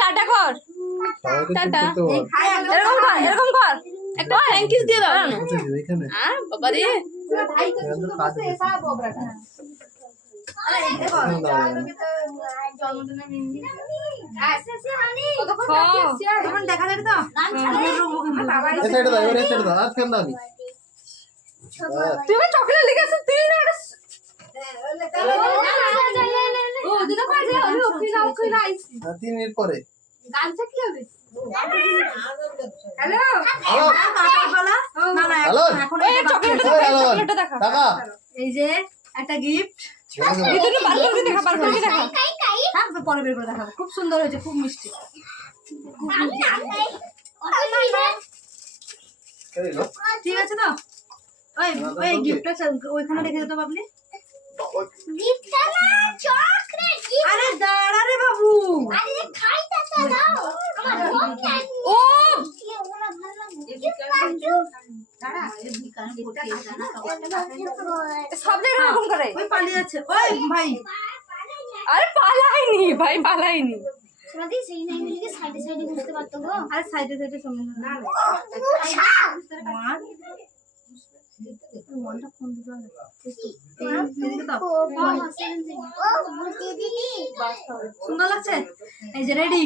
Tata কর, tata এরকম কর, এরকম কর, একটা থ্যাংক ইউ দিয়ে দাও। বাবা রে তুমি চকলেট লিখে আসো তুই না তিন মিনিট পরে এই যে একটা গিফট পরে বের করে দেখাবো। খুব সুন্দর হয়েছে, খুব মিষ্টি। ঠিক আছে তো, ওই ওই গিফটটা ওইখানে রেখে দিতে পারলি। আরে দাঁড়া রে বাবু, ও সব জায়গায় এরকম করে ওই পালিয়ে যাচ্ছে। ওই ভাই, আরে পালাইনি ভাই, পালাইনি। আরে সাইডে সাইডে সময় না সুন্দর লাগছে। এই যে রেডি।